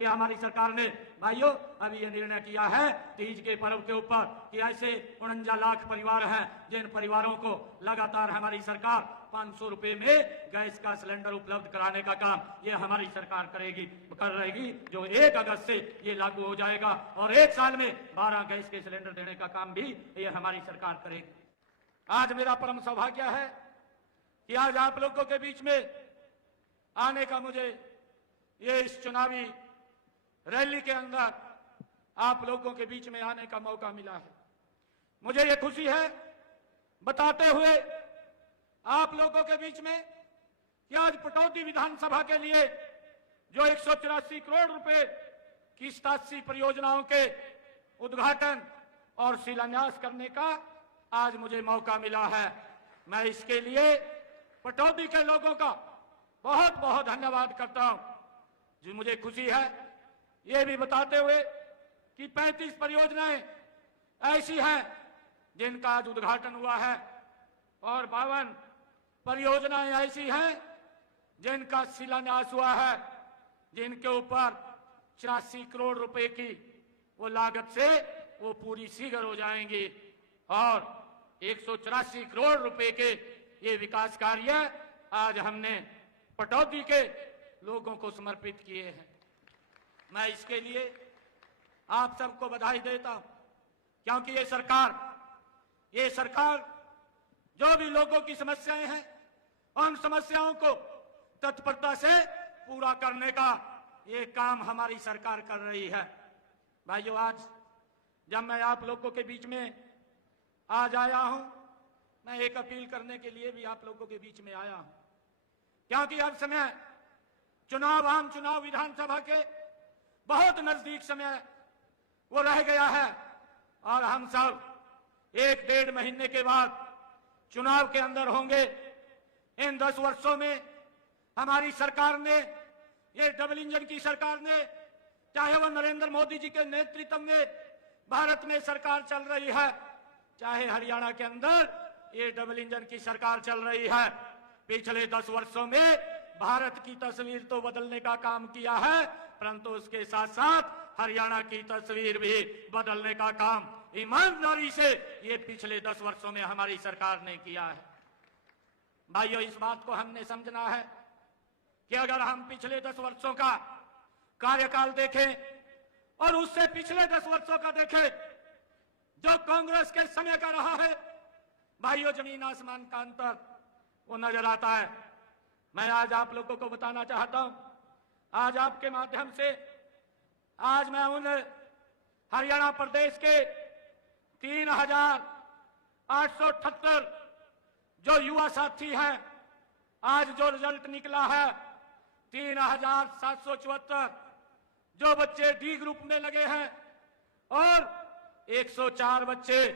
कि हमारी सरकार ने भाइयों अभी ये निर्णय किया है तीज के पर्व के ऊपर कि ऐसे 49 लाख परिवार हैं जिन परिवारों को लगातार हमारी सरकार 500 रुपए में गैस का सिलेंडर उपलब्ध कराने का काम ये हमारी सरकार कर रहेगी, जो 1 अगस्त से ये लागू हो जाएगा और 1 साल में 12 गैस के सिलेंडर देने का काम भी ये हमारी सरकार करेगी। आज मेरा परम सौभाग्य है कि आज आप लोगों के बीच में आने का मुझे ये इस चुनावी रैली के अंदर आप लोगों के बीच में आने का मौका मिला है। मुझे ये खुशी है बताते हुए आप लोगों के बीच में कि आज पटौदी विधानसभा के लिए जो 184 करोड़ रुपए की 87 परियोजनाओं के उद्घाटन और शिलान्यास करने का आज मुझे मौका मिला है। मैं इसके लिए पटौदी के लोगों का बहुत बहुत धन्यवाद करता हूं। जो मुझे खुशी है ये भी बताते हुए कि 35 परियोजनाएं ऐसी हैं जिनका आज उद्घाटन हुआ है और 52 परियोजनाएं ऐसी हैं जिनका शिलान्यास हुआ है, जिनके ऊपर 84 करोड़ रुपए की वो लागत से वो पूरी शीघ्र हो जाएंगी और 184 करोड़ रुपए के ये विकास कार्य आज हमने पटौदी के लोगों को समर्पित किए हैं। मैं इसके लिए आप सबको बधाई देता हूं क्योंकि ये सरकार जो भी लोगों की समस्याएं हैं उन समस्याओं को तत्परता से पूरा करने का ये काम हमारी सरकार कर रही है। भाइयों, आज जब मैं आप लोगों के बीच में आज आया हूं, मैं एक अपील करने के लिए भी आप लोगों के बीच में आया हूं क्योंकि अब समय आम चुनाव विधानसभा के बहुत नजदीक समय वो रह गया है और हम सब 1-1.5 महीने के बाद चुनाव के अंदर होंगे। इन 10 वर्षों में हमारी सरकार ने, ये डबल इंजन की सरकार ने, चाहे वह नरेंद्र मोदी जी के नेतृत्व में भारत में सरकार चल रही है, चाहे हरियाणा के अंदर ये डबल इंजन की सरकार चल रही है, पिछले 10 वर्षों में भारत की तस्वीर तो बदलने का काम किया है परंतु उसके साथ साथ हरियाणा की तस्वीर भी बदलने का काम ईमानदारी से ये पिछले 10 वर्षों में हमारी सरकार ने किया है। भाइयों, इस बात को हमने समझना है कि अगर हम पिछले 10 वर्षों का कार्यकाल देखें और उससे पिछले 10 वर्षों का देखें जो कांग्रेस के समय का रहा है, भाइयों जमीन आसमान का अंतर वो नजर आता है। मैं आज आप लोगों को बताना चाहता हूं, आज आपके माध्यम से आज मैं उन हरियाणा प्रदेश के 3,878 जो युवा साथी हैं, आज जो रिजल्ट निकला है 3,774 जो बच्चे डी ग्रुप में लगे हैं और 104 बच्चे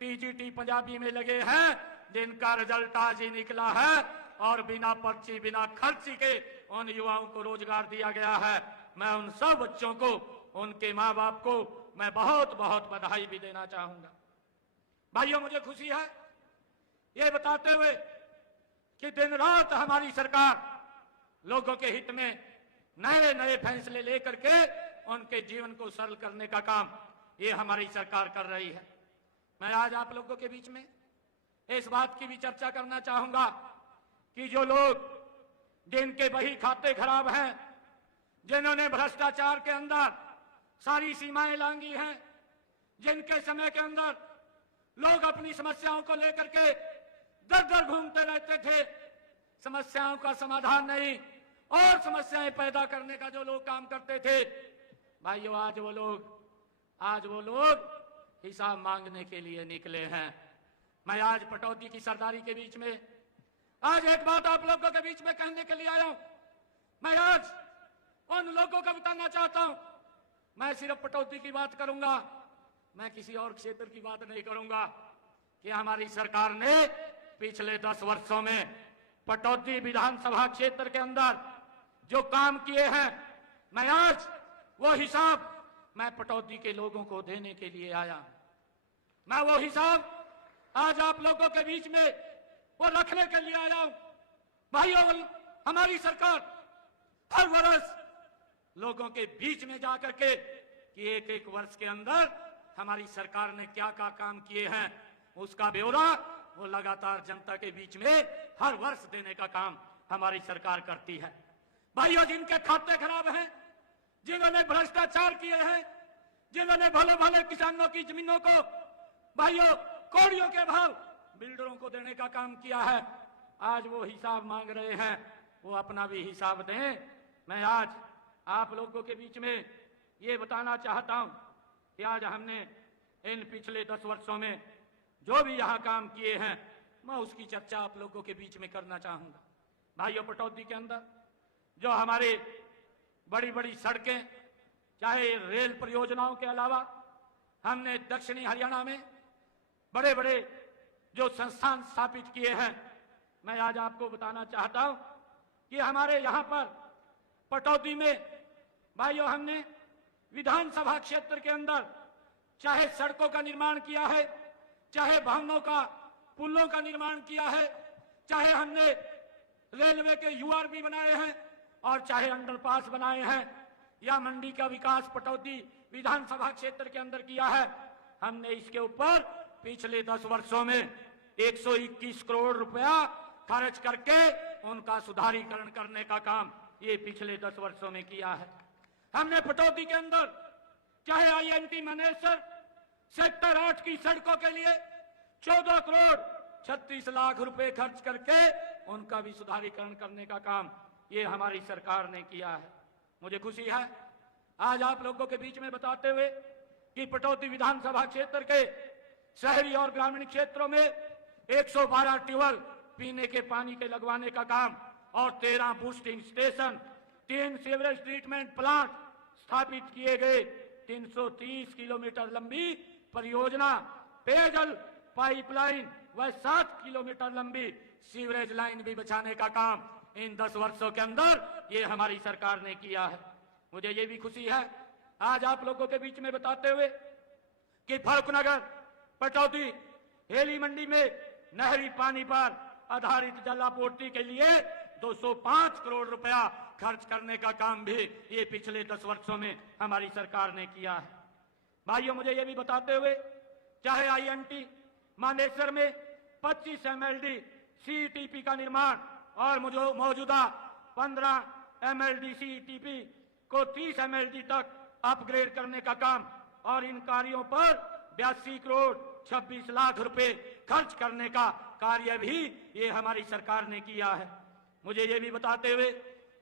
टीजीटी पंजाबी में लगे हैं जिनका रिजल्ट आज ही निकला है और बिना पर्ची बिना खर्ची के उन युवाओं को रोजगार दिया गया है। मैं उन सब बच्चों को, उनके मां बाप को मैं बहुत बहुत बधाई भी देना चाहूंगा। भाइयों, मुझे खुशी है ये बताते हुए कि दिन रात हमारी सरकार लोगों के हित में नए नए फैसले लेकर के उनके जीवन को सरल करने का काम ये हमारी सरकार कर रही है। मैं आज आप लोगों के बीच में इस बात की भी चर्चा करना चाहूंगा कि जो लोग जिनके बही खाते खराब हैं, जिन्होंने भ्रष्टाचार के अंदर सारी सीमाएं लांघी हैं, जिनके समय के अंदर लोग अपनी समस्याओं को लेकर के दर दर घूमते रहते थे, समस्याओं का समाधान नहीं और समस्याएं पैदा करने का जो लोग काम करते थे, भाइयों आज वो लोग हिसाब मांगने के लिए निकले हैं। मैं आज पटौदी की सरदारी के बीच में आज एक बात आप लोगों के बीच में कहने के लिए आया हूं। मैं आज उन लोगों को बताना चाहता हूं, मैं सिर्फ पटौदी की बात करूंगा, मैं किसी और क्षेत्र की बात नहीं करूंगा कि हमारी सरकार ने पिछले 10 वर्षों में पटौदी विधानसभा क्षेत्र के अंदर जो काम किए हैं, मैं आज वो हिसाब मैं पटौदी के लोगों को देने के लिए आया। मैं वो हिसाब आज आप लोगों के बीच में वो रखने के लिए आया हूं। भाइयों, हमारी सरकार हर वर्ष लोगों के बीच में जाकर के कि एक एक वर्ष के अंदर हमारी सरकार ने क्या क्या काम किए हैं, उसका ब्यौरा वो लगातार जनता के बीच में हर वर्ष देने का काम हमारी सरकार करती है। भाइयों, जिनके खाते खराब हैं, जिन्होंने भ्रष्टाचार किए हैं, जिन्होंने भले भले किसानों की जमीनों को भाइयों कौड़ियों के भाव बिल्डरों को देने का काम किया है, आज वो हिसाब मांग रहे हैं, वो अपना भी हिसाब दें। मैं आज आप लोगों के बीच में ये बताना चाहता हूं कि आज हमने इन पिछले 10 वर्षों में जो भी यहाँ काम किए हैं, मैं उसकी चर्चा आप लोगों के बीच में करना चाहूंगा। भाइयों, पटौदी के अंदर जो हमारे बड़ी बड़ी सड़कें, चाहे रेल परियोजनाओं के अलावा हमने दक्षिणी हरियाणा में बड़े बड़े जो संस्थान स्थापित किए हैं, मैं आज आपको बताना चाहता हूं कि हमारे यहां पर पटौदी में भाइयों हमने विधानसभा क्षेत्र के अंदर चाहे सड़कों का निर्माण किया है, चाहे भवनों का पुलों का निर्माण किया है, चाहे हमने रेलवे के यूआरबी बनाए हैं और चाहे अंडरपास बनाए हैं, या मंडी का विकास पटौदी विधानसभा क्षेत्र के अंदर किया है। हमने इसके ऊपर पिछले 10 वर्षों में 121 करोड़ रुपया खर्च करके उनका सुधारीकरण करने का काम ये पिछले 10 वर्षों में किया है। हमने पटौदी के अंदर चाहे INT मानेसर सेक्टर 8 की सड़कों के लिए 14 करोड़ 36 लाख रुपए खर्च करके उनका भी सुधारीकरण करने का काम ये हमारी सरकार ने किया है। मुझे खुशी है आज आप लोगों के बीच में बताते हुए कि पटौदी विधानसभा क्षेत्र के शहरी और ग्रामीण क्षेत्रों में 112 ट्यूबवेल पीने के पानी के लगवाने का काम और 13 boosting station, 3 sewerage treatment plant स्थापित किए गए, 330 किलोमीटर लंबी परियोजना पेयजल पाइपलाइन व 7 किलोमीटर लंबी सीवरेज लाइन भी बिछाने का काम इन 10 वर्षों के अंदर ये हमारी सरकार ने किया है। मुझे ये भी खुशी है आज आप लोगों के बीच में बताते हुए कि फरूखनगर पटौदी हेली मंडी में नहरी पानी पर आधारित जलापूर्ति के लिए 205 करोड़ रुपया खर्च करने का काम भी ये पिछले 10 वर्षों में हमारी सरकार ने किया है। भाइयों, मुझे ये भी बताते हुए चाहे INT मानेसर में 25 MLD CETP का निर्माण और मौजूदा 15 MLD CETP को 30 MLD तक अपग्रेड करने का काम और इन कार्यों पर 82 करोड़ 26 लाख रुपए खर्च करने का कार्य भी ये हमारी सरकार ने किया है। मुझे ये भी बताते हुए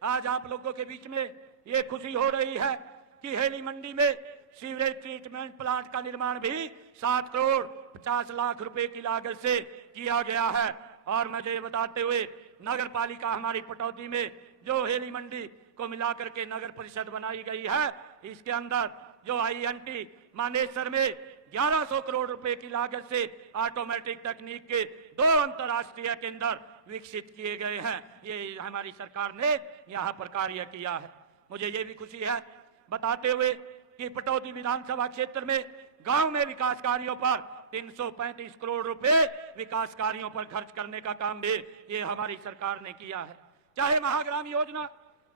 आज आप लोगों के बीच में ये खुशी हो रही है कि हेली मंडी में सीवरेज ट्रीटमेंट प्लांट का निर्माण भी 7 करोड़ 50 लाख रुपए की लागत से किया गया है। और मुझे ये बताते हुए नगर पालिका हमारी पटौदी में जो हेली मंडी को मिलाकर के नगर परिषद बनाई गई है, इसके अंदर जो INT मानेसर में 1100 करोड़ रुपए की लागत से ऑटोमेटिक तकनीक के 2 अंतर्राष्ट्रीय केंद्र विकसित किए गए हैं, ये हमारी सरकार ने यहाँ पर कार्य किया है। मुझे ये भी खुशी है बताते हुए कि पटौदी विधानसभा क्षेत्र में गांव में विकास कार्यों पर 335 करोड़ रुपए विकास कार्यों पर खर्च करने का काम भी ये हमारी सरकार ने किया है। चाहे महाग्राम योजना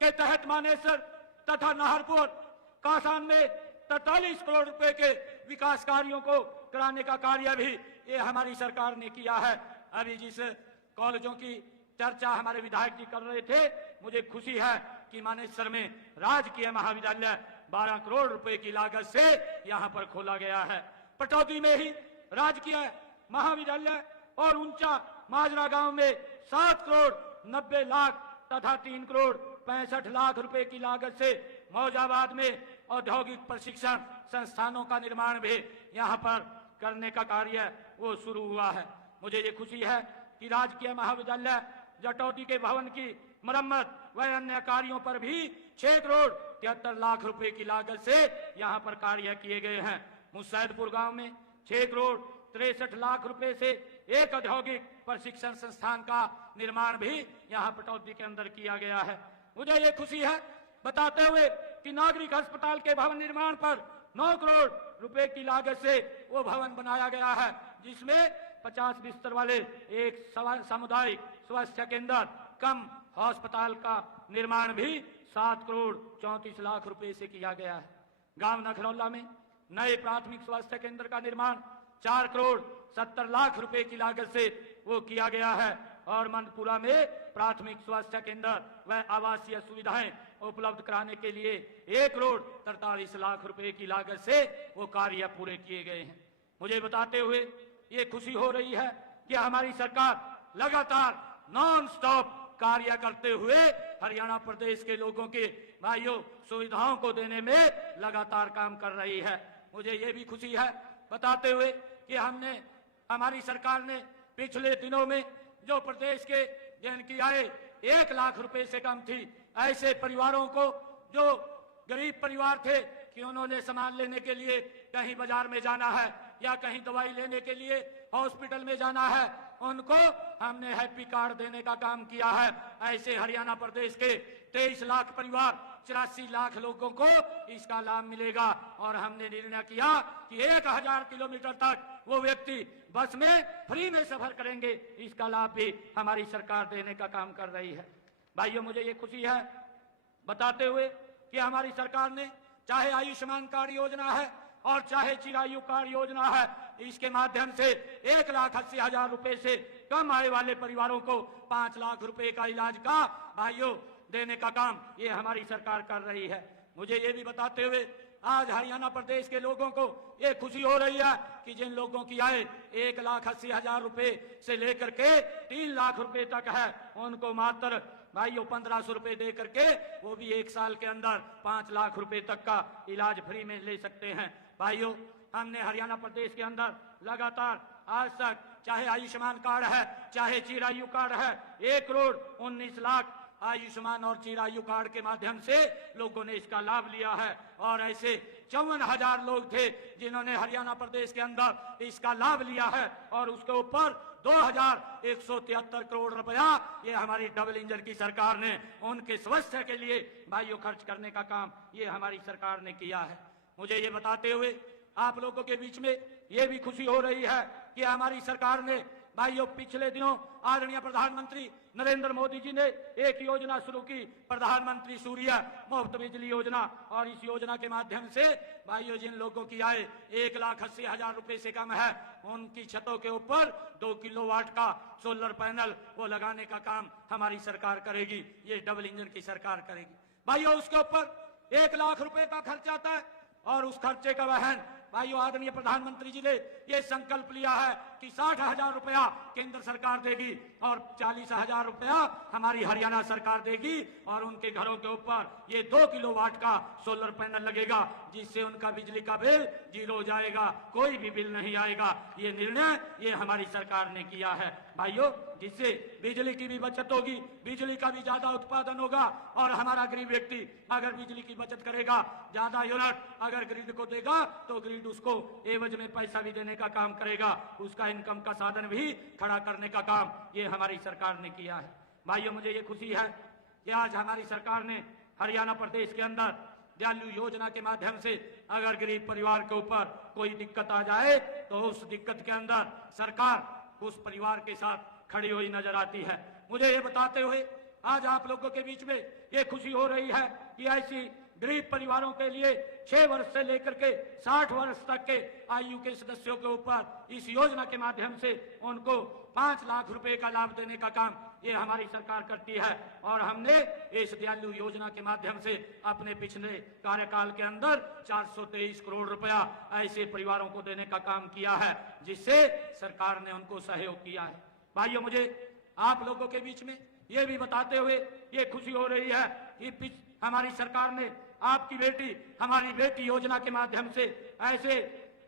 के तहत मानेसर तथा नाहरपुर कासान में 43 करोड़ रुपए के विकास कार्यों को कराने का कार्य भी ये हमारी सरकार ने किया है। अभी जिस कॉलेजों की चर्चा हमारे विधायक जी कर रहे थे, मुझे खुशी है कि मानेसर में राजकीय महाविद्यालय 12 करोड़ रुपए की लागत से यहाँ पर खोला गया है। पटौदी में ही राजकीय महाविद्यालय और ऊंचा माजरा गांव में 7 करोड़ 90 लाख तथा 3 करोड़ 65 लाख रुपए की लागत से मौजाबाद में औद्योगिक प्रशिक्षण संस्थानों का निर्माण भी यहाँ पर करने का कार्य वो शुरू हुआ है। मुझे ये खुशी है कि राजकीय महाविद्यालय जटौती के भवन की मरम्मत व अन्य कार्यों पर भी 6 करोड़ 73 लाख रुपए की लागत से यहाँ पर कार्य किए गए हैं। मुसैदपुर गांव में 6 करोड़ 63 लाख रुपए से एक औद्योगिक प्रशिक्षण संस्थान का निर्माण भी यहाँ पटौदी के अंदर किया गया है। मुझे ये खुशी है बताते हुए कि नागरिक अस्पताल के भवन निर्माण पर 9 करोड़ रुपए की लागत से वो भवन बनाया गया है, जिसमें 50 बिस्तर वाले एक सामुदायिक स्वास्थ्य केंद्र कम अस्पताल का निर्माण भी 7 करोड़ 34 लाख रुपए से किया गया है। गांव नखरौला में नए प्राथमिक स्वास्थ्य केंद्र का निर्माण 4 करोड़ 70 लाख रुपए की लागत से वो किया गया है और मनपुरा में प्राथमिक स्वास्थ्य केंद्र व आवासीय सुविधाएं उपलब्ध कराने के लिए 1 करोड़ 43 लाख रुपए की लागत से वो कार्य पूरे किए गए हैं। मुझे बताते हुए ये खुशी हो रही है कि हमारी सरकार लगातार नॉन स्टॉप कार्य करते हुए हरियाणा प्रदेश के लोगों के भाइयों सुविधाओं को देने में लगातार काम कर रही है। मुझे ये भी खुशी है बताते हुए कि हमारी सरकार ने पिछले दिनों में जो प्रदेश के जिनकी आय 1 लाख रुपए से कम थी, ऐसे परिवारों को जो गरीब परिवार थे कि उन्होंने सामान लेने के लिए कहीं बाजार में जाना है या कहीं दवाई लेने के लिए हॉस्पिटल में जाना है, उनको हमने हैप्पी कार्ड देने का काम किया है। ऐसे हरियाणा प्रदेश के 23 लाख परिवार 84 लाख लोगों को इसका लाभ मिलेगा और हमने निर्णय किया कि 1000 किलोमीटर तक वो व्यक्ति बस में फ्री में सफर करेंगे। इसका लाभ भी हमारी सरकार देने का काम कर रही है। भाइयों, मुझे ये खुशी है बताते हुए कि हमारी सरकार ने चाहे आयुष्मान कार्ड योजना है और चाहे चिरायु कार्ड योजना है, इसके माध्यम से 1,80,000 रुपए से कम आय वाले परिवारों को 5 लाख रुपए का इलाज का भाइयों देने का काम ये हमारी सरकार कर रही है। मुझे ये भी बताते हुए आज हरियाणा प्रदेश के लोगों को ये खुशी हो रही है कि जिन लोगों की आय 1,80,000 रुपए से लेकर के 3 लाख रुपए तक है, उनको मात्र भाइयों 1500 रुपए दे करके वो भी 1 साल के अंदर 5 लाख रुपए तक का इलाज फ्री में ले सकते हैं। भाइयों, हमने हरियाणा प्रदेश के अंदर लगातार आज तक चाहे आयुष्मान कार्ड है चाहे चिरायु कार्ड है, 1 करोड़ 19 लाख आयुष्मान और चिरायु कार्ड के माध्यम से लोगों ने इसका लाभ लिया है और ऐसे 54,000 लोग थे जिन्होंने हरियाणा प्रदेश के अंदर इसका लाभ लिया है और उसके ऊपर 2,173 करोड़ रुपया ये हमारी डबल इंजन की सरकार ने उनके स्वास्थ्य के लिए भाइयों खर्च करने का काम ये हमारी सरकार ने किया है। मुझे ये बताते हुए आप लोगों के बीच में ये भी खुशी हो रही है कि हमारी सरकार ने भाइयों पिछले दिनों आदरणीय प्रधानमंत्री नरेंद्र मोदी जी ने एक योजना शुरू की, प्रधानमंत्री सूर्य मुफ्त बिजली योजना, और इस योजना के माध्यम से भाइयों जिन लोगों की आय 1,80,000 रुपए से कम है उनकी छतों के ऊपर 2 किलोवाट का सोलर पैनल वो लगाने का काम हमारी सरकार करेगी, ये डबल इंजन की सरकार करेगी। भाइयों उसके ऊपर 1 लाख रुपए का खर्चा आता है और उस खर्चे का वहन भाइयों आदरणीय प्रधानमंत्री जी ने ये संकल्प लिया है कि 60,000 रुपया केंद्र सरकार देगी और 40,000 रुपया हमारी हरियाणा सरकार देगी और उनके घरों के ऊपर ये 2 किलोवाट का सोलर पैनल लगेगा जिससे उनका बिजली का बिल 0 हो जाएगा, कोई भी बिल नहीं आएगा। ये निर्णय ये हमारी सरकार ने किया है भाइयों, जिससे बिजली की भी बचत होगी, बिजली का भी ज्यादा उत्पादन होगा और हमारा गरीब व्यक्ति अगर बिजली की बचत करेगा, ज्यादा यूनिट अगर ग्रिड को देगा तो ग्रिड उसको एवज में पैसा भी देने का काम करेगा, उसका इनकम का साधन भी खड़ा करने का काम ये हमारी सरकार ने किया है। भाइयों मुझे ये खुशी है कि आज हमारी सरकार ने हरियाणा प्रदेश के अंदर दयालु योजना के माध्यम से अगर गरीब परिवार के ऊपर कोई दिक्कत आ जाए तो उस दिक्कत के अंदर सरकार उस परिवार के साथ खड़ी हुई नजर आती है। मुझे ये बताते हुए आज आप लोगों के बीच में ये खुशी हो रही है कि ऐसी गरीब परिवारों के लिए 6 वर्ष से लेकर के 60 वर्ष तक के आयु के सदस्यों के ऊपर इस योजना के माध्यम से उनको 5 लाख रुपए का लाभ देने का काम ये हमारी सरकार करती है और हमने इस दयालु योजना के माध्यम से अपने पिछले कार्यकाल के अंदर 423 करोड़ रुपया ऐसे परिवारों को देने का काम किया है जिससे सरकार ने उनको सहयोग किया है। भाइयों मुझे आप लोगों के बीच में ये भी बताते हुए ये खुशी हो रही है कि हमारी सरकार ने आपकी बेटी हमारी बेटी योजना के माध्यम से ऐसे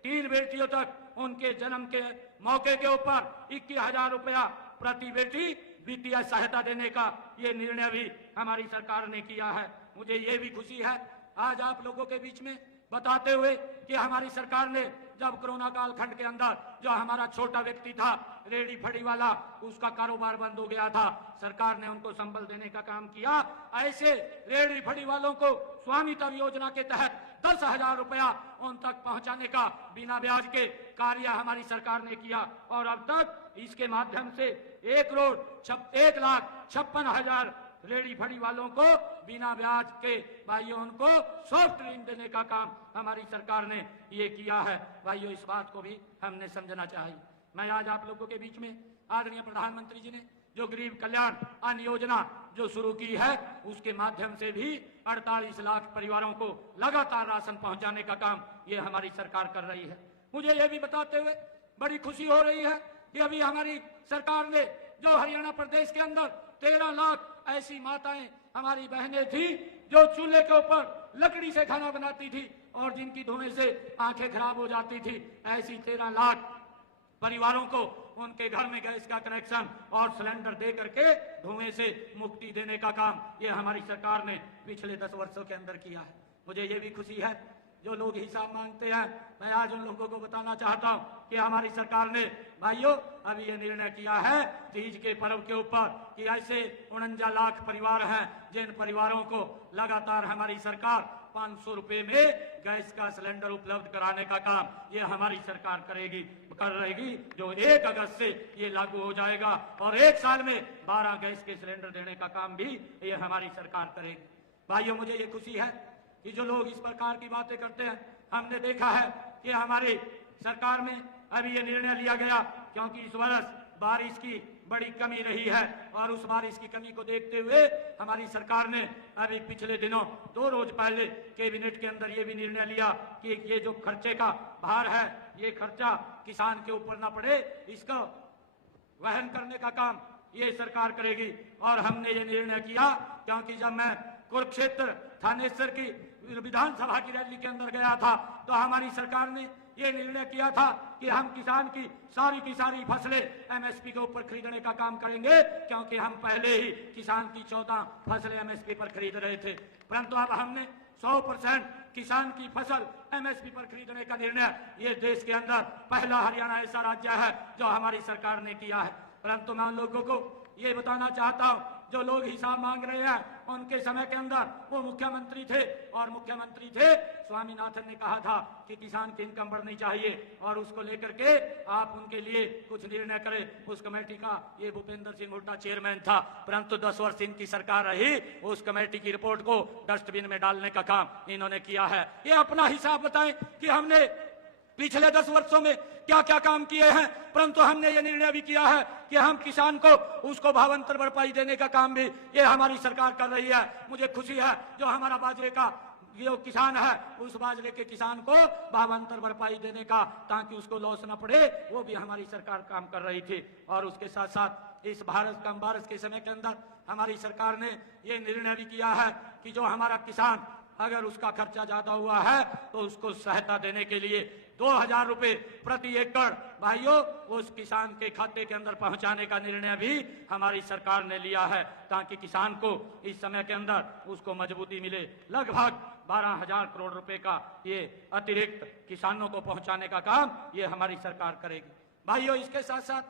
3 बेटियों तक उनके जन्म के मौके के ऊपर 21,000 रुपया प्रति बेटी वित्तीय सहायता देने का ये निर्णय भी हमारी सरकार ने किया है। मुझे ये भी खुशी है आज आप लोगों के बीच में बताते हुए कि हमारी सरकार ने जब कोरोना काल खंड के अंदर जो हमारा छोटा व्यक्ति था रेडी फड़ी वाला, उसका कारोबार बंद हो गया था, सरकार ने उनको संबल देने का काम किया। ऐसे रेडी फड़ी वालों को स्वामित्व योजना के तहत 10,000 रुपया उन तक पहुंचाने का बिना ब्याज के कार्य हमारी सरकार ने किया और अब तक इसके माध्यम से 1,56,56,000 रेडी फड़ी वालों को बिना ब्याज के भाइयों उनको सॉफ्ट ऋण देने का काम हमारी सरकार ने ये किया है। भाइयों इस बात को भी हमने समझना चाहिए। मैं आज आप लोगों के बीच में आदरणीय प्रधानमंत्री जी ने जो गरीब कल्याण अन्न योजना जो शुरू की है उसके माध्यम से भी 48 लाख परिवारों को लगातार राशन पहुंचाने का काम ये हमारी सरकार कर रही है। मुझे ये भी बताते हुए बड़ी खुशी हो रही है कि अभी हमारी सरकार ने जो हरियाणा प्रदेश के अंदर 13 लाख ऐसी माताएं हमारी बहनें थी जो चूल्हे के ऊपर लकड़ी से खाना बनाती थी और जिनकी धुएं से आंखें खराब हो जाती थी, ऐसी 13 लाख परिवारों को उनके घर में गैस का कनेक्शन और सिलेंडर दे करके धुएं से मुक्ति देने का काम ये हमारी सरकार ने पिछले 10 वर्षों के अंदर किया है। मुझे ये भी खुशी है जो लोग हिसाब मांगते हैं, मैं आज उन लोगों को बताना चाहता हूं कि हमारी सरकार ने भाइयों अभी ये निर्णय किया है तीज के पर्व के ऊपर कि ऐसे 49 लाख परिवार हैं जिन परिवारों को लगातार हमारी सरकार 500 रुपए में गैस का सिलेंडर उपलब्ध कराने का काम ये हमारी सरकार कर रहेगी, जो 1 अगस्त से ये लागू हो जाएगा और 1 साल में 12 गैस के सिलेंडर देने का काम भी ये हमारी सरकार करेगी। भाइयों मुझे ये खुशी है कि जो लोग इस प्रकार की बातें करते हैं, हमने देखा है कि हमारी सरकार में अभी ये निर्णय लिया गया क्योंकि इस वर्ष बारिश की बड़ी कमी रही है और उस बारिश की कमी को देखते हुए हमारी सरकार ने अभी पिछले दिनों 2 रोज पहले कैबिनेट के अंदर ये भी निर्णय लिया कि ये जो खर्चे का भार है ये खर्चा किसान के ऊपर ना पड़े, इसका वहन करने का काम ये सरकार करेगी। और हमने ये निर्णय किया क्योंकि जब मैं कुरुक्षेत्र थानेसर की विधानसभा की रैली के अंदर गया था तो हमारी सरकार ने ये निर्णय किया था कि हम किसान की सारी फसलें एमएसपी के ऊपर खरीदने का काम करेंगे, क्योंकि हम पहले ही किसान की 14 फसलें एमएसपी पर खरीद रहे थे, परंतु अब हमने 100% किसान की फसल एमएसपी पर खरीदने का निर्णय ये देश के अंदर पहला हरियाणा ऐसा राज्य है जो हमारी सरकार ने किया है। परंतु मैं उन लोगों को ये बताना चाहता हूँ जो लोग हिसाब मांग रहे हैं, उनके समय के अंदर वो मुख्यमंत्री थे और मुख्यमंत्री थे स्वामीनाथन ने कहा था कि किसान की इनकम बढ़नी चाहिए और उसको लेकर के आप उनके लिए कुछ निर्णय करें। उस कमेटी का ये भूपेंद्र सिंह हुड्डा चेयरमैन था, परंतु 10 वर्ष इनकी सरकार रही, उस कमेटी की रिपोर्ट को डस्टबिन में डालने का काम इन्होंने किया है। ये अपना हिसाब बताएं कि हमने पिछले 10 वर्षों में क्या क्या काम किए हैं, परंतु हमने ये निर्णय भी किया है कि हम किसान को उसको भावांतर भरपाई देने का काम भी ये हमारी सरकार कर रही है। मुझे खुशी है जो हमारा बाजरे का जो किसान है उस बाजरे के किसान को भावांतर भरपाई देने का, ताकि उसको लॉस न पड़े, वो भी हमारी सरकार काम कर रही थी। और उसके साथ साथ इस कम बारिश के समय के अंदर हमारी सरकार ने ये निर्णय भी किया है कि जो हमारा किसान अगर उसका खर्चा ज्यादा हुआ है तो उसको सहायता देने के लिए 2000 रुपए प्रति एकड़ भाइयों उस किसान के खाते के अंदर पहुंचाने का निर्णय भी हमारी सरकार ने लिया है, ताकि किसान को इस समय के अंदर उसको मजबूती मिले। लगभग 12,000 करोड़ रुपए का ये अतिरिक्त किसानों को पहुंचाने का काम ये हमारी सरकार करेगी। भाइयों इसके साथ साथ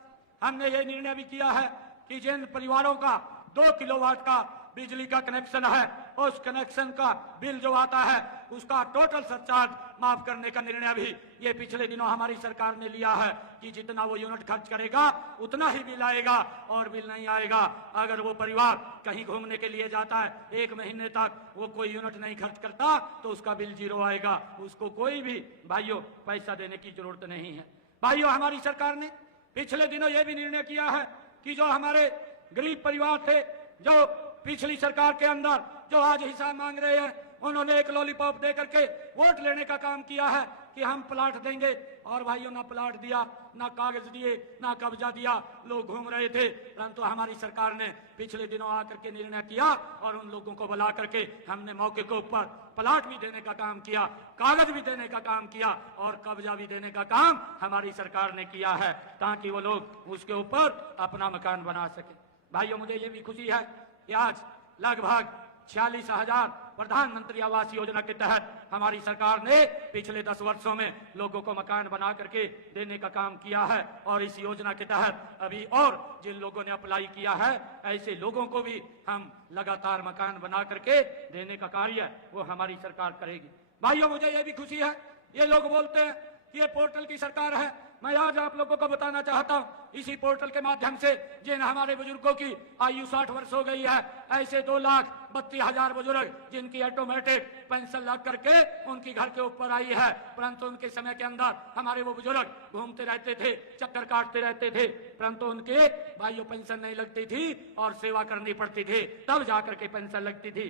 हमने ये निर्णय भी किया है कि जिन परिवारों का 2 किलोवाट का बिजली का कनेक्शन है, उस कनेक्शन का बिल जो आता है उसका टोटल सरचार्ज माफ करने का निर्णय भी ये पिछले दिनों हमारी सरकार ने लिया है कि जितना वो यूनिट खर्च करेगा उतना ही बिल आएगा और बिल नहीं आएगा। अगर वो परिवार कहीं घूमने के लिए जाता है 1 महीने तक वो कोई यूनिट नहीं खर्च करता तो उसका बिल 0 आएगा, उसको कोई भी भाइयों पैसा देने की जरूरत नहीं है। भाइयों हमारी सरकार ने पिछले दिनों ये भी निर्णय किया है कि जो हमारे गरीब परिवार थे जो पिछली सरकार के अंदर जो आज हिसाब मांग रहे हैं, उन्होंने एक लॉलीपॉप दे करके वोट लेने का काम किया है कि हम प्लाट देंगे, और भाइयों ना प्लाट दिया, ना कागज दिए, ना कब्जा दिया, लोग घूम रहे थे। परंतु हमारी सरकार ने पिछले दिनों आकर के निर्णय किया और उन लोगों को बुला करके हमने मौके के ऊपर प्लाट भी देने का काम किया, कागज भी देने का काम किया और कब्जा भी देने का काम हमारी सरकार ने किया है, ताकि वो लोग उसके ऊपर अपना मकान बना सके। भाइयों मुझे ये भी खुशी है कि आज लगभग 46,000 प्रधानमंत्री आवास योजना के तहत हमारी सरकार ने पिछले 10 वर्षों में लोगों को मकान बना करके देने का काम किया है। और इस योजना के तहत अभी और जिन लोगों ने अप्लाई किया है ऐसे लोगों को भी हम लगातार मकान बना करके देने का कार्य वो हमारी सरकार करेगी। भाइयों मुझे ये भी खुशी है, ये लोग बोलते हैं कि ये पोर्टल की सरकार है, मैं आज आप लोगों को बताना चाहता हूं इसी पोर्टल के माध्यम से, जिन हमारे बुजुर्गों की आयु 60 वर्ष हो गई है, ऐसे 2,32,000 बुजुर्ग जिनकी ऑटोमेटिक पेंशन लग करके उनकी घर के ऊपर आई है, परंतु उनके समय के अंदर हमारे वो बुजुर्ग घूमते रहते थे, चक्कर काटते रहते थे, परंतु उनके भाइयों पेंशन नहीं लगती थी और सेवा करनी पड़ती थी, तब जाकर के पेंशन लगती थी।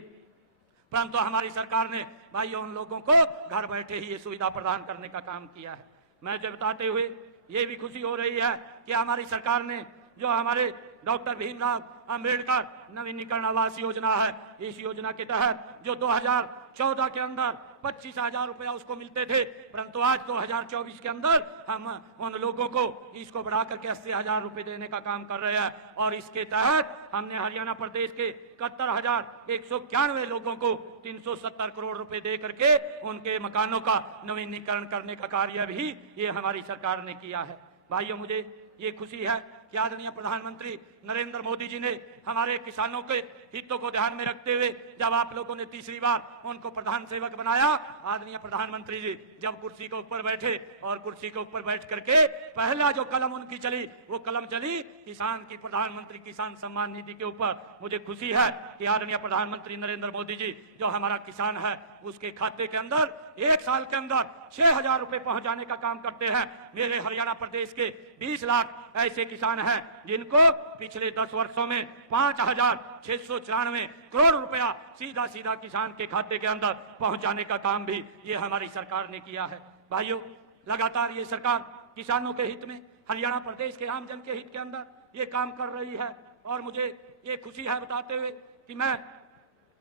परंतु हमारी सरकार ने भाइयों उन लोगों को घर बैठे ही ये सुविधा प्रदान करने का काम किया है। मैं जो बताते हुए ये भी खुशी हो रही है कि हमारी सरकार ने जो हमारे डॉक्टर भीमराव अंबेडकर नवीनीकरण आवास योजना है, इस योजना के तहत जो 2014 के अंदर 25,000 रुपया उसको मिलते थे, परंतु आज 2024 के अंदर हम उन लोगों को इसको बढ़ा करके 80,000 रुपए देने का काम कर रहे हैं। और इसके तहत हमने हरियाणा प्रदेश के 71,191 लोगों को 370 करोड़ रुपए दे करके उनके मकानों का नवीनीकरण करने का कार्य भी ये हमारी सरकार ने किया है। भाइयों, मुझे ये खुशी है कि आदरणीय प्रधानमंत्री नरेंद्र मोदी जी ने हमारे किसानों के हितों को ध्यान में रखते हुए जब आप लोगों ने तीसरी बार उनको प्रधान सेवक बनाया, आदरणीय प्रधानमंत्री जी जब कुर्सी के ऊपर बैठे और कुर्सी के ऊपर बैठ करके पहला जो कलम उनकी चली वो कलम चली किसान की, प्रधानमंत्री किसान सम्मान निधि के ऊपर। मुझे खुशी है कि आदरणीय प्रधानमंत्री नरेंद्र मोदी जी जो हमारा किसान है उसके खाते के अंदर 1 साल के अंदर 6,000 रुपए पहुंचाने का काम करते हैं। मेरे हरियाणा प्रदेश के 20 लाख ऐसे किसान हैं जिनको पिछले 10 वर्षों में 5,694 करोड़ रुपया सीधा सीधा किसान के खाते के अंदर पहुंचाने का काम भी ये हमारी सरकार ने किया है। भाइयों, लगातार ये सरकार किसानों के हित में, हरियाणा प्रदेश के आम जन के हित के अंदर ये काम कर रही है और मुझे ये खुशी है बताते हुए कि मैं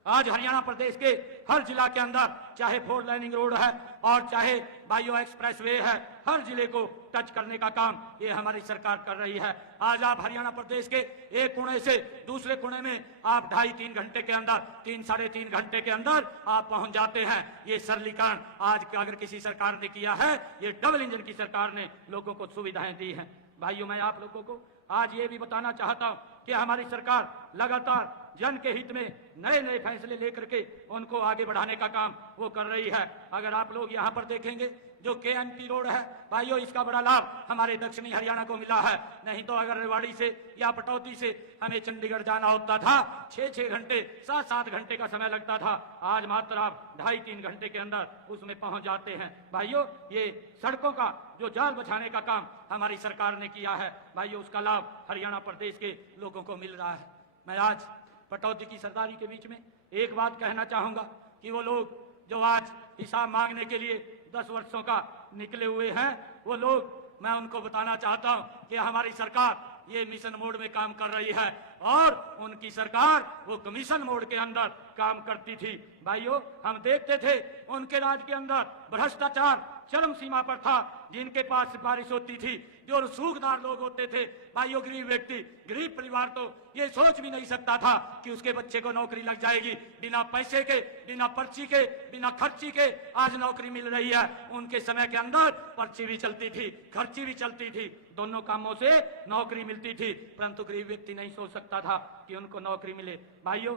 आज हरियाणा प्रदेश के हर जिला के अंदर चाहे 4 लाइनिंग रोड है और चाहे बायो एक्सप्रेस वे है, हर जिले को टच करने का काम ये हमारी सरकार कर रही है। आज आप हरियाणा प्रदेश के एक कोने से दूसरे कोने में आप 2.5-3 घंटे के अंदर, 3-3.5 घंटे के अंदर आप पहुंच जाते हैं। ये सरलीकरण आज अगर किसी सरकार ने किया है, ये डबल इंजन की सरकार ने लोगों को सुविधाएं दी हैं। भाइयों, मैं आप लोगों को आज ये भी बताना चाहता हूं कि हमारी सरकार लगातार जन के हित में नए नए फैसले लेकर के उनको आगे बढ़ाने का काम वो कर रही है। अगर आप लोग यहाँ पर देखेंगे जो KMP रोड है, भाइयों इसका बड़ा लाभ हमारे दक्षिणी हरियाणा को मिला है। नहीं तो अगर रेवाड़ी से या पटौदी से हमें चंडीगढ़ जाना होता था 6-6 घंटे, 7-7 घंटे का समय लगता था, आज मात्र आप 2.5-3 घंटे के अंदर उसमें पहुंच जाते हैं। भाइयों, ये सड़कों का जो जाल बिछाने का काम हमारी सरकार ने किया है, भाइयों उसका लाभ हरियाणा प्रदेश के लोगों को मिल रहा है। मैं आज पटौदी की सरदारी के बीच में एक बात कहना चाहूंगा कि वो लोग जो आज हिसाब मांगने के लिए 10 वर्षों का निकले हुए हैं, वो लोग, मैं उनको बताना चाहता हूं कि हमारी सरकार ये मिशन मोड में काम कर रही है और उनकी सरकार वो कमीशन मोड के अंदर काम करती थी। भाइयों, हम देखते थे उनके राज के अंदर भ्रष्टाचार चरम सीमा पर था। जिनके पास सिफारिश होती थी, जो रसूखदार लोग होते थे, भाइयों गरीब व्यक्ति, गरीब परिवार तो ये सोच भी नहीं सकता था कि उसके बच्चे को नौकरी लग जाएगी। बिना पैसे के, बिना पर्ची के, बिना खर्ची के आज नौकरी मिल रही है। उनके समय के अंदर पर्ची भी चलती थी, खर्ची भी चलती थी, दोनों कामों से नौकरी मिलती थी, परंतु गरीब व्यक्ति नहीं सोच सकता था कि उनको नौकरी मिले। भाइयों,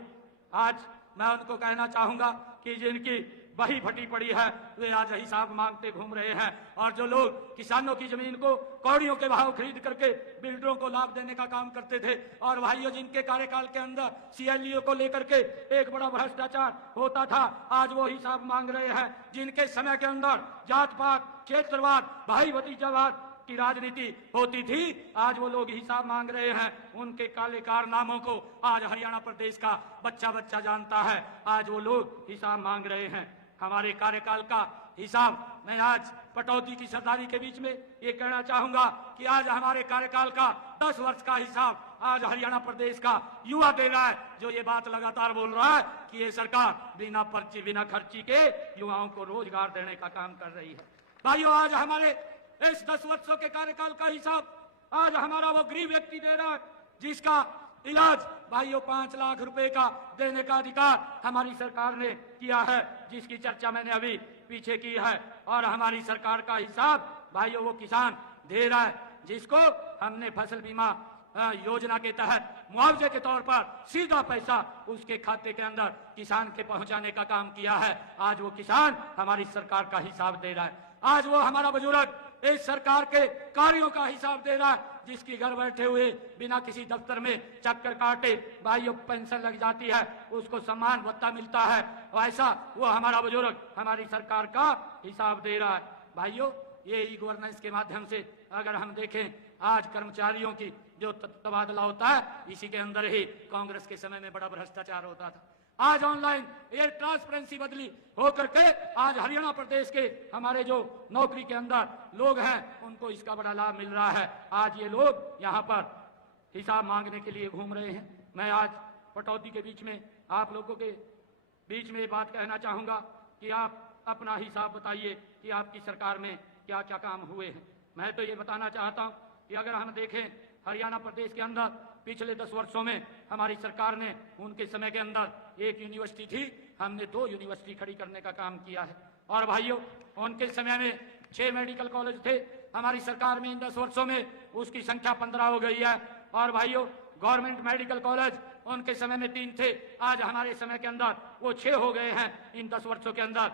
आज मैं उनको कहना चाहूंगा कि जिनकी वही फटी पड़ी है वे आज हिसाब मांगते घूम रहे हैं। और जो लोग किसानों की जमीन को कौड़ियों के भाव खरीद करके बिल्डरों को लाभ देने का काम करते थे, और भाइयों जिनके कार्यकाल के अंदर CLO को लेकर के एक बड़ा भ्रष्टाचार होता था, आज वो हिसाब मांग रहे हैं। जिनके समय के अंदर जात पात, क्षेत्रवाद, भाई भतीजावाद की राजनीति होती थी, आज वो लोग हिसाब मांग रहे हैं। उनके काले कारनामों को आज हरियाणा प्रदेश का बच्चा बच्चा जानता है। आज वो लोग हिसाब मांग रहे हैं। हमारे कार्यकाल का हिसाब मैं आज पटौदी की सरदारी के बीच में ये कहना चाहूंगा कि आज हमारे कार्यकाल का 10 वर्ष का हिसाब आज हरियाणा प्रदेश का युवा दे रहा है, जो ये बात लगातार बोल रहा है कि ये सरकार बिना पर्ची, बिना खर्ची के युवाओं को रोजगार देने का काम कर रही है। भाइयों, आज हमारे इस 10 वर्षों के कार्यकाल का हिसाब आज हमारा वो गरीब व्यक्ति दे रहा है जिसका इलाज भाइयों 5 लाख रुपए का देने का अधिकार हमारी सरकार ने किया है, जिसकी चर्चा मैंने अभी पीछे की है। और हमारी सरकार का हिसाब भाइयों वो किसान दे रहा है, जिसको हमने फसल बीमा योजना के तहत मुआवजे के तौर पर सीधा पैसा उसके खाते के अंदर किसान के पहुंचाने का काम किया है। आज वो किसान हमारी सरकार का हिसाब दे रहा है। आज वो हमारा बुजुर्ग इस सरकार के कार्यों का हिसाब दे रहा है, जिसकी घर बैठे हुए बिना किसी दफ्तर में चक्कर काटे भाइयों पेंशन लग जाती है, उसको सम्मान भत्ता मिलता है, वैसा वो हमारा बुजुर्ग हमारी सरकार का हिसाब दे रहा है। भाइयों, ये ई गवर्नेंस के माध्यम से अगर हम देखें, आज कर्मचारियों की जो तबादला होता है, इसी के अंदर ही कांग्रेस के समय में बड़ा भ्रष्टाचार होता था। आज ऑनलाइन ये ट्रांसपेरेंसी बदली होकर के आज हरियाणा प्रदेश के हमारे जो नौकरी के अंदर लोग हैं, उनको इसका बड़ा लाभ मिल रहा है। आज ये लोग यहाँ पर हिसाब मांगने के लिए घूम रहे हैं। मैं आज पटौदी के बीच में आप लोगों के बीच में ये बात कहना चाहूंगा कि आप अपना हिसाब बताइए कि आपकी सरकार में क्या क्या काम हुए हैं। मैं तो ये बताना चाहता हूँ कि अगर हम देखें हरियाणा प्रदेश के अंदर पिछले 10 वर्षों में हमारी सरकार ने, उनके समय के अंदर एक यूनिवर्सिटी थी, हमने 2 यूनिवर्सिटी खड़ी करने का काम किया है। और भाइयों, उनके समय में 6 मेडिकल कॉलेज थे, हमारी सरकार में इन 10 वर्षों में उसकी संख्या 15 हो गई है। और भाइयों, गवर्नमेंट मेडिकल कॉलेज उनके समय में 3 थे, आज हमारे समय के अंदर वो 6 हो गए हैं इन 10 वर्षों के अंदर।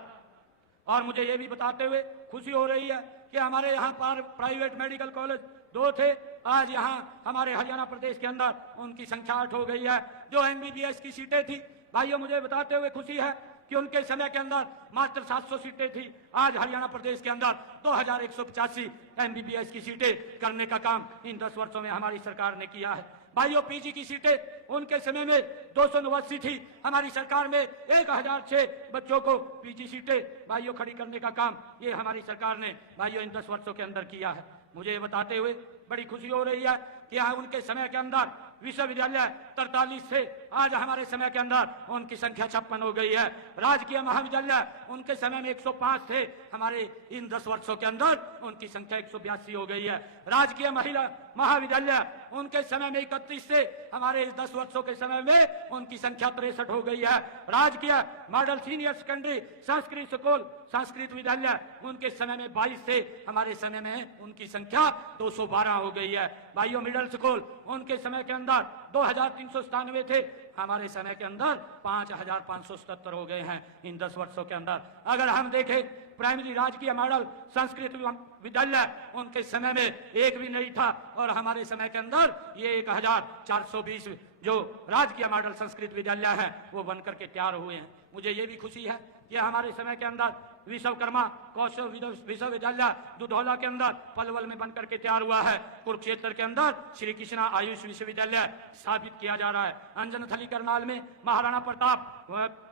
और मुझे ये भी बताते हुए खुशी हो रही है कि हमारे यहाँ पर प्राइवेट मेडिकल कॉलेज 2 थे, आज यहाँ हमारे हरियाणा प्रदेश के अंदर उनकी संख्या 8 हो गई है। जो MBBS की सीटें थी, भाइयों मुझे बताते हुए खुशी है कि उनके समय के अंदर मात्र 700 सीटें थी, आज हरियाणा प्रदेश के अंदर 2185 MBBS की सीटें करने का काम इन 10 वर्षों में हमारी सरकार ने किया है। भाइयों, PG की सीटें उनके समय में 289 थी, हमारी सरकार में 1006 बच्चों को PG सीटें भाइयों खड़ी करने का काम ये हमारी सरकार ने भाइयों इन 10 वर्षों के अंदर किया है। मुझे बताते हुए बड़ी खुशी हो रही है कि यहाँ उनके समय के अंदर विश्वविद्यालय 43 थे, आज हमारे समय के अंदर उनकी संख्या 56 हो गई है। राजकीय महाविद्यालय उनके समय में 105 थे, हमारे इन 10 वर्षों के अंदर उनकी संख्या 182 हो गई है। राजकीय महिला महाविद्यालय उनके समय में 31 थे, हमारे इस 10 वर्षों के समय में उनकी संख्या 63 हो गई है। राजकीय model senior secondary Sanskrit school Sanskrit विद्यालय उनके समय में 22 थे, हमारे समय में उनकी संख्या 212 हो गई है। भाइयों, मिडिल स्कूल उनके समय के अंदर 2397 थे, हमारे समय के अंदर 5577 हो गए हैं इन 10 वर्षों के अंदर। अगर हम देखें प्राइमरी राजकीय मॉडल संस्कृत विद्यालय उनके समय में एक भी नहीं था, और हमारे समय के अंदर ये 1420 जो राजकीय मॉडल संस्कृत विद्यालय है वो बनकर के तैयार हुए हैं। मुझे ये भी खुशी है कि हमारे समय के अंदर विश्वकर्मा कौशल विश्वविद्यालय दुधौला के अंदर पलवल में बनकर के तैयार हुआ है। कुरुक्षेत्र के अंदर श्री कृष्णा आयुष विश्वविद्यालय स्थापित किया जा रहा है। अंजनथली करनाल में महाराणा प्रताप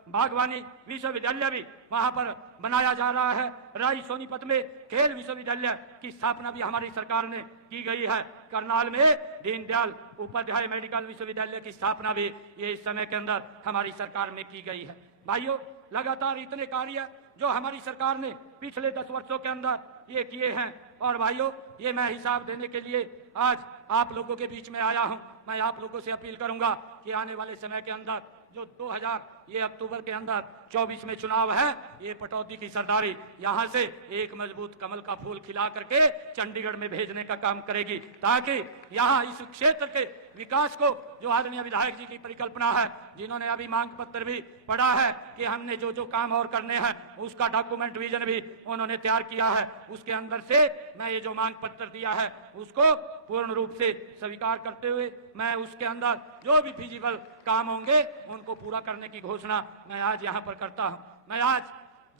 बागवानी विश्वविद्यालय भी वहां पर बनाया जा रहा है। राय सोनीपत में खेल विश्वविद्यालय की स्थापना भी हमारी सरकार ने की गई है। करनाल में दीनदयाल उपाध्याय मेडिकल विश्वविद्यालय की स्थापना भी ये इस समय के अंदर हमारी सरकार में की गई है। भाइयों, लगातार इतने कार्य जो हमारी सरकार ने पिछले 10 वर्षों के अंदर ये किए हैं, और भाइयों ये मैं हिसाब देने के लिए आज आप लोगों के बीच में आया हूं। मैं आप लोगों से अपील करूंगा कि आने वाले समय के अंदर जो 2000 ये अक्टूबर के अंदर 24 में चुनाव है, ये पटौदी की सरदारी यहाँ से एक मजबूत कमल का फूल खिला करके चंडीगढ़ में भेजने का काम करेगी, ताकि यहाँ इस क्षेत्र के विकास को जो आदरणीय विधायक जी की परिकल्पना है, जिन्होंने अभी मांग पत्र भी पढ़ा है कि हमने जो जो काम और करने हैं उसका डॉक्यूमेंट विजन भी उन्होंने तैयार किया है, उसके अंदर से मैं ये जो मांग पत्र दिया है उसको पूर्ण रूप से स्वीकार करते हुए मैं उसके अंदर जो भी फिजिबल काम होंगे उनको पूरा करने की घोषणा मैं आज यहाँ पर करता हूँ। मैं आज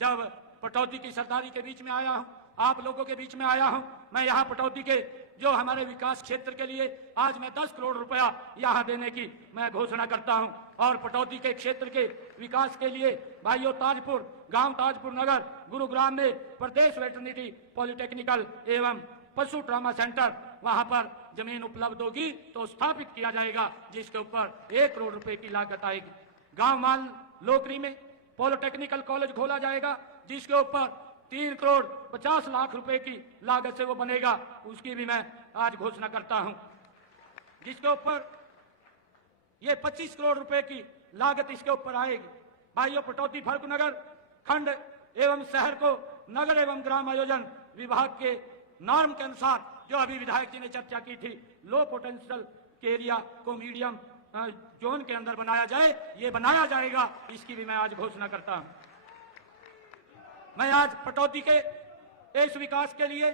जब पटौदी की सरदारी के बीच में आया हूँ, आप लोगों के बीच में आया हूँ, मैं यहाँ पटौदी के जो हमारे विकास क्षेत्र के लिए आज मैं 10 करोड़ रुपया यहाँ देने की मैं घोषणा करता हूँ। और पटौदी के क्षेत्र के विकास के लिए भाइयों ताजपुर गांव ताजपुर नगर गुरुग्राम में प्रदेश वेटरनिटी पॉलिटेक्निकल एवं पशु ट्रामा सेंटर वहां पर जमीन उपलब्ध होगी तो स्थापित किया जाएगा, जिसके ऊपर 1 करोड़ रुपए की लागत आएगी। गांव माल लोकरी में पॉलिटेक्निकल कॉलेज खोला जाएगा, जिसके ऊपर 3 करोड़ 50 लाख रुपए की लागत से वो बनेगा, उसकी भी मैं आज घोषणा करता हूं। जिसके ऊपर ये 25 करोड़ रुपए की लागत इसके ऊपर आएगी। भाइयों, पटौदी फर्रुखनगर खंड एवं शहर को नगर एवं ग्राम आयोजन विभाग के नॉर्म के अनुसार जो अभी विधायक जी ने चर्चा की थी, लो पोटेंशियल के एरिया को मीडियम जोन के अंदर बनाया जाए, ये बनाया जाएगा, इसकी भी मैं आज घोषणा करता हूं। मैं आज पटौदी के इस विकास के लिए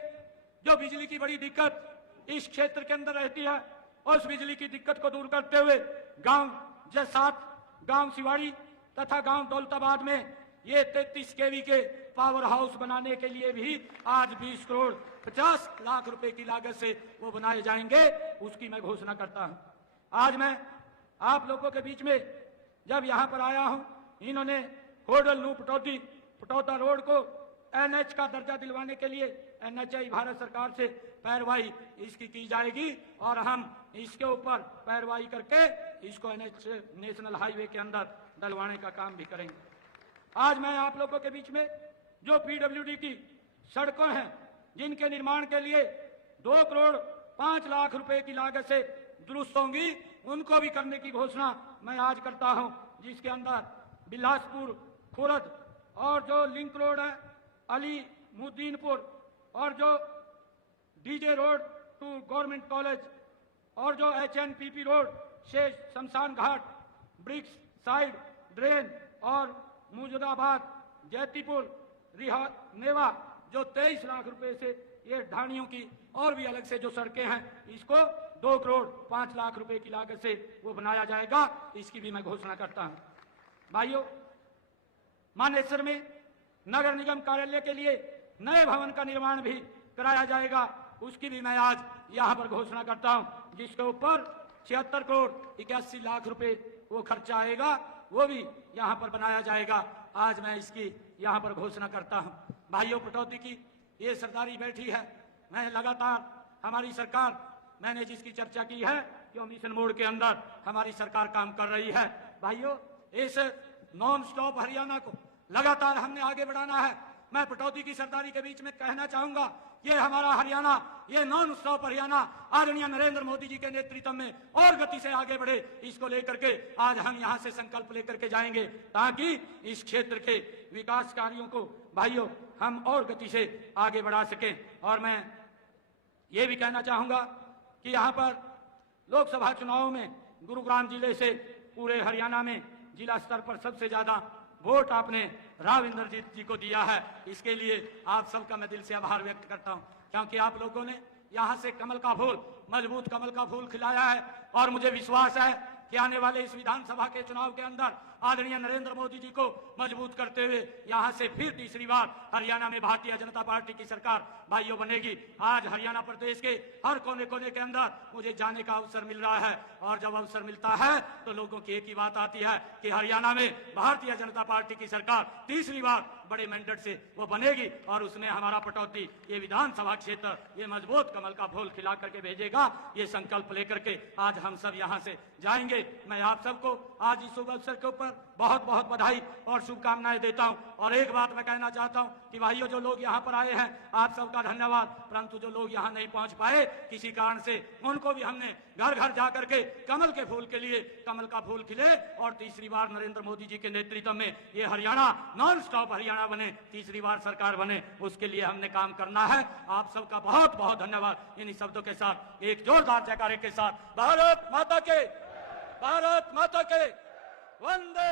जो बिजली की बड़ी दिक्कत इस क्षेत्र के अंदर रहती है, उस बिजली की दिक्कत को दूर करते हुए गांव जसात, गांव सिवाड़ी तथा गांव दौलताबाद में ये 33 केवी के पावर हाउस बनाने के लिए भी आज 20 करोड़ 50 लाख रुपए की लागत से वो बनाए जाएंगे, उसकी मैं घोषणा करता हूं। आज मैं आप लोगों के बीच में जब यहां पर आया हूं, इन्होंने होडल नू पटौदा रोड को एनएच का दर्जा दिलवाने के लिए एनएचआई भारत सरकार से पैरवाई इसकी की जाएगी और हम इसके ऊपर पैरवाई करके इसको एनएच नेशनल हाईवे के अंदर डलवाने का काम भी करेंगे। आज मैं आप लोगों के बीच में जो पीडब्ल्यूडी की सड़कों हैं, जिनके निर्माण के लिए 2 करोड़ 5 लाख रुपए की लागत से दुरुस्त होंगी, उनको भी करने की घोषणा मैं आज करता हूं, जिसके अंदर बिलासपुर खुर्द और जो लिंक रोड है अली मुद्दीनपुर और जो DJ road to government college और जो एचएनपीपी रोड से शमशान घाट, ब्रिक्स साइड ड्रेन और मुजदाबाद जैतीपुर नेवा जो 23 लाख रुपए से ये ढाणियों की और भी अलग से जो सड़कें हैं, इसको 2 करोड़ 5 लाख रुपए की लागत से वो बनाया जाएगा, इसकी भी मैं घोषणा करता हूं। भाइयों, मानेसर में नगर निगम कार्यालय के लिए नए भवन का निर्माण भी कराया जाएगा, उसकी भी मैं आज यहां पर घोषणा करता हूं, जिसके ऊपर 76 करोड़ 81 लाख रुपए वो खर्चा आएगा, वो भी यहां पर बनाया जाएगा। आज मैं इसकी यहां पर घोषणा करता हूं। भाइयों, कटौती की ये सरदारी बैठी है, मैं लगातार हमारी सरकार, मैंने जिसकी चर्चा की है कि मिशन मोड के अंदर हमारी सरकार काम कर रही है। भाइयों, इस नॉन स्टॉप हरियाणा को लगातार हमने आगे बढ़ाना है। मैं पटौदी की सरदारी के बीच में कहना चाहूंगा, ये हमारा हरियाणा, ये नॉन स्टॉप हरियाणा आदरणीय नरेंद्र मोदी जी के नेतृत्व में और गति से आगे बढ़े, इसको लेकर के आज हम यहां से संकल्प लेकर के जाएंगे, ताकि इस क्षेत्र के विकास कार्यों को भाइयों हम और गति से आगे बढ़ा सकें। और मैं ये भी कहना चाहूंगा कि यहाँ पर लोकसभा चुनाव में गुरुग्राम जिले से पूरे हरियाणा में जिला स्तर पर सबसे ज्यादा वोट आपने राव इंद्रजीत जी को दिया है। इसके लिए आप सबका मैं दिल से आभार व्यक्त करता हूं, क्योंकि आप लोगों ने यहां से कमल का फूल, मजबूत कमल का फूल खिलाया है। और मुझे विश्वास है कि आने वाले इस विधानसभा के चुनाव के अंदर आदरणीय नरेंद्र मोदी जी को मजबूत करते हुए यहां से फिर तीसरी बार हरियाणा में भारतीय जनता पार्टी की सरकार भाइयों बनेगी। आज हरियाणा प्रदेश के हर कोने कोने के अंदर मुझे जाने का अवसर मिल रहा है, और जब अवसर मिलता है तो लोगों की एक ही बात आती है कि हरियाणा में भारतीय जनता पार्टी की सरकार तीसरी बार बड़े मैंडेट से वो बनेगी, और उसमें हमारा पटौदी ये विधानसभा क्षेत्र ये मजबूत कमल का फूल खिला करके भेजेगा। ये संकल्प लेकर के आज हम सब यहाँ से जाएंगे। मैं आप सबको आज इस शुभ अवसर के ऊपर बहुत बहुत बधाई और शुभकामनाएं देता हूं। और एक बात मैं कहना चाहता हूं कि भाइयों, जो लोग यहाँ पर आए हैं आप सबका धन्यवाद, परंतु जो लोग यहाँ नहीं पहुंच पाए किसी कारण से, उनको भी हमने घर घर जाकर के कमल के फूल के लिए कमल का फूल खिले और तीसरी बार नरेंद्र मोदी जी के नेतृत्व में ये हरियाणा नॉन स्टॉप हरियाणा बने, तीसरी बार सरकार बने, उसके लिए हमने काम करना है। आप सबका बहुत बहुत धन्यवाद। इन्हीं शब्दों के साथ एक जोरदार जयकारे के साथ भारत माता के, भारत माता के, वंदे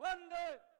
वंदे।